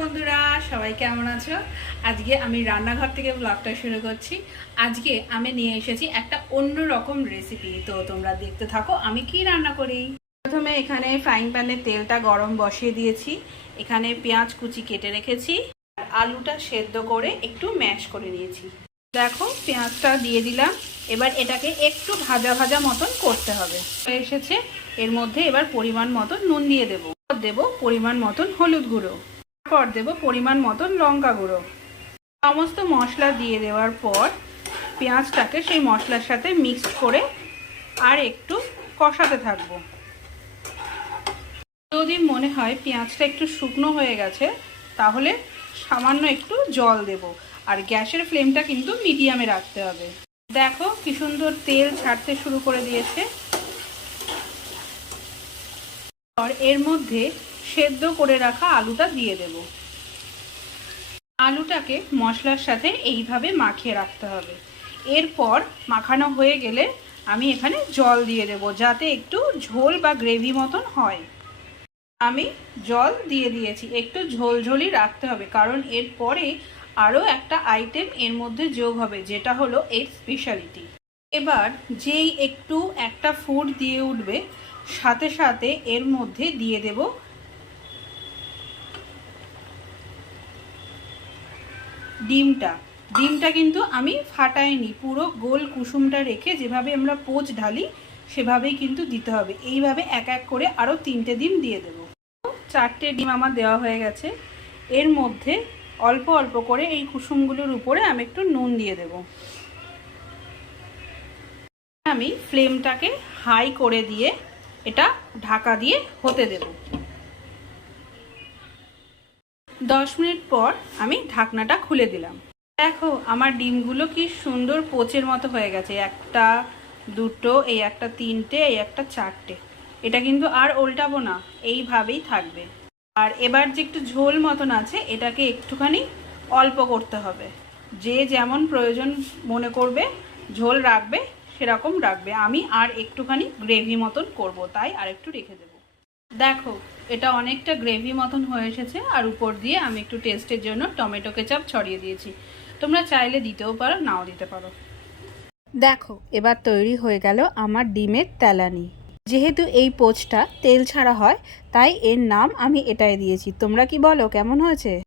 বন্ধুরা, সবাই কেমন আছো? আজকে আমি রান্নাঘর থেকে ব্লগটা শুরু করছি। আজকে আমি নিয়ে এসেছি একটা অন্য রকম রেসিপি, তো তোমরা দেখতে থাকো আমি কি রান্না করি। প্রথমে এখানে ফ্রাইং প্যানে তেলটা গরম বসিয়ে দিয়েছি। এখানে পেঁয়াজ কুচি কেটে রেখেছি আর আলুটা সেদ্ধ করে একটু ম্যাশ করে নিয়েছি। দেখো, পেঁয়াজটা দিয়ে দিলাম। এবার এটাকে একটু ভাজা ভাজা মতন করতে হবে। হয়ে এসেছে। এর মধ্যে এবার পরিমাণ মতন নুন দিয়ে দেবো পরিমাণ মতন হলুদ গুঁড়ো, তারপর দেবো পরিমাণ মতন লঙ্কা গুঁড়ো। সমস্ত মশলা দিয়ে দেওয়ার পর পেঁয়াজটাকে সেই মশলার সাথে মিক্স করে আর একটু কষাতে থাকবো। যদি মনে হয় পেঁয়াজটা একটু শুকনো হয়ে গেছে তাহলে সামান্য একটু জল দেব। আর গ্যাসের ফ্লেমটা কিন্তু মিডিয়ামে রাখতে হবে। দেখো কি সুন্দর তেল ছাড়তে শুরু করে দিয়েছে। আর এর মধ্যে সেদ্ধ করে রাখা আলুটা দিয়ে দেব। আলুটাকে মশলার সাথে এইভাবে মাখিয়ে রাখতে হবে। এরপর মাখানো হয়ে গেলে আমি এখানে জল দিয়ে দেব, যাতে একটু ঝোল বা গ্রেভি মতন হয়। আমি জল দিয়ে দিয়েছি। একটু ঝোলঝোলই রাখতে হবে, কারণ এরপরে আরও একটা আইটেম এর মধ্যে যোগ হবে, যেটা হলো এর স্পেশালিটি। এবার যেই একটু একটা ফুড দিয়ে উঠবে, সাথে সাথে এর মধ্যে দিয়ে দেব ডিমটা কিন্তু আমি ফাটাইনি, পুরো গোল কুসুমটা রেখে যেভাবে আমরা পোচ ঢালি সেভাবেই কিন্তু দিতে হবে। এইভাবে এক এক করে আরও 3টে ডিম দিয়ে দেব। 4টে ডিম আমার দেওয়া হয়ে গেছে। এর মধ্যে অল্প অল্প করে এই কুসুমগুলোর উপরে আমি একটু নুন দিয়ে দেব। আমি ফ্লেমটাকে হাই করে দিয়ে এটা ঢাকা দিয়ে হতে দেব। 10 মিনিট পর আমি ঢাকনাটা খুলে দিলাম। দেখো আমার ডিমগুলো কি সুন্দর পোচের মতো হয়ে গেছে। একটা, দুটো, এই একটা 3টে, এই একটা 4টে। এটা কিন্তু আর উল্টাবো না, এইভাবেই থাকবে। আর এবার যে একটু ঝোল মতন আছে, এটাকে একটুখানি অল্প করতে হবে। যে যেমন প্রয়োজন মনে করবে ঝোল রাখবে সেরকম রাখবে। আমি আর একটুখানি গ্রেভি মতন করব, তাই আর একটু রেখে দেবো। দেখো এটা অনেকটা গ্রেভি মতন হয়ে এসেছে। আর উপর দিয়ে আমি একটু টেস্টের জন্য টমেটো কেচাপ ছড়িয়ে দিয়েছি। তোমরা চাইলে দিতেও পারো, নাও দিতে পারো। দেখো এবার তৈরি হয়ে গেল আমার ডিমের তেলানি। যেহেতু এই পোচটা তেল ছাড়া হয়, তাই এর নাম আমি এটাই দিয়েছি। তোমরা কি বলো, কেমন হয়েছে?